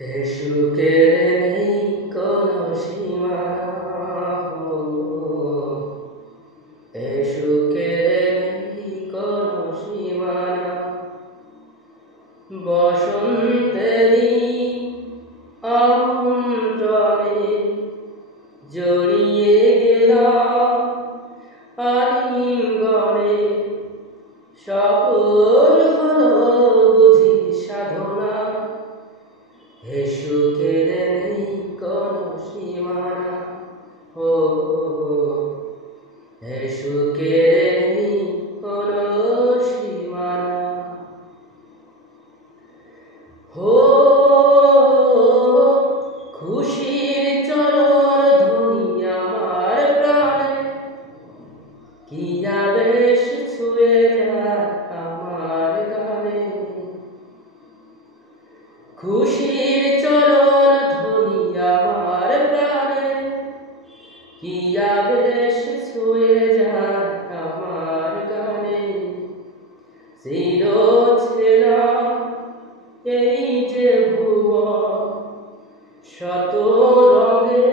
এ সুখের নেই কোনো সীমানা হো, এ সুখের নেই কোনো সীমানা। বসন্তেরই আমন্ত্রণে জড়িয়ে গেলাম আলিঙ্গনে, সকল হলো বুঝি সাধনা। হে সুখের নেই কোনো সীমানা হো, হে সুখের নেই কোনো সীমানা হো। খুশির চরণ ধ্বনি আমার প্রাণে, কি আবেশ ছুঁয়ে যায় আমার গানে। খুশির চরণ ধ্বনি আমার প্রাণে, কি আবেশ ছুঁয়ে যায় আমার গানে। চির ছেলা এই যে ভুবন, শত রঙে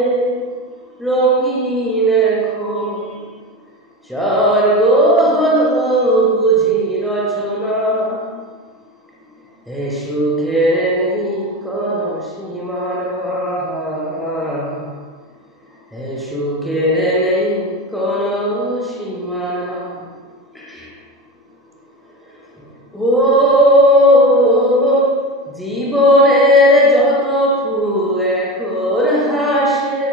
রঙিন এখন, স্বর্গ হলো বুঝি রচনা। হে সুখের নেই কোনো সীমানা, হে সুখের নেই কোনো সীমানা। ও জীবনের যত ফুল এখন হাসে,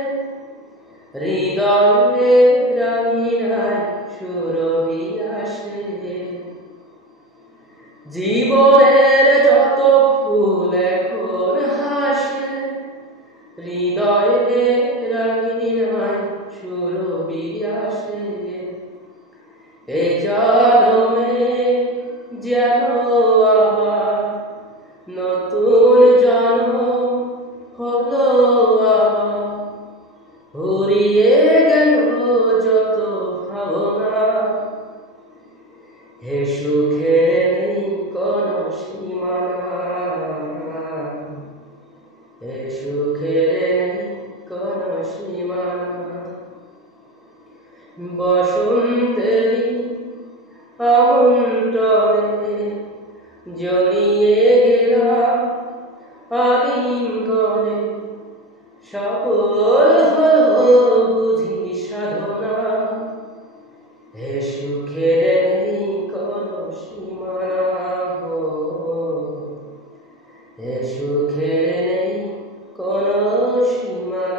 হৃদয়ে রাঙিনায় সুরভি আসে। জীবনের যত ফুল এখন হাসে, হৃদয়ে রাঙিনায় সুরভি আসে। এ জনমে যেন আবার নতুন জন্ম হলো আবার, ফুরিয়ে গেল যত ভাবনা। হে সুখের নেই কোনো সীমানা, হে সুখের নেই কোনো সীমানা। বসন্তেরই আমন্ত্রণে জড়িয়ে গেলাম আলিঙ্গনে, সকল হলো বুঝি সাধনা। হে সুখের নেই কোনো সীমানা হো, হে সুখের নেই কোনো সীমানা।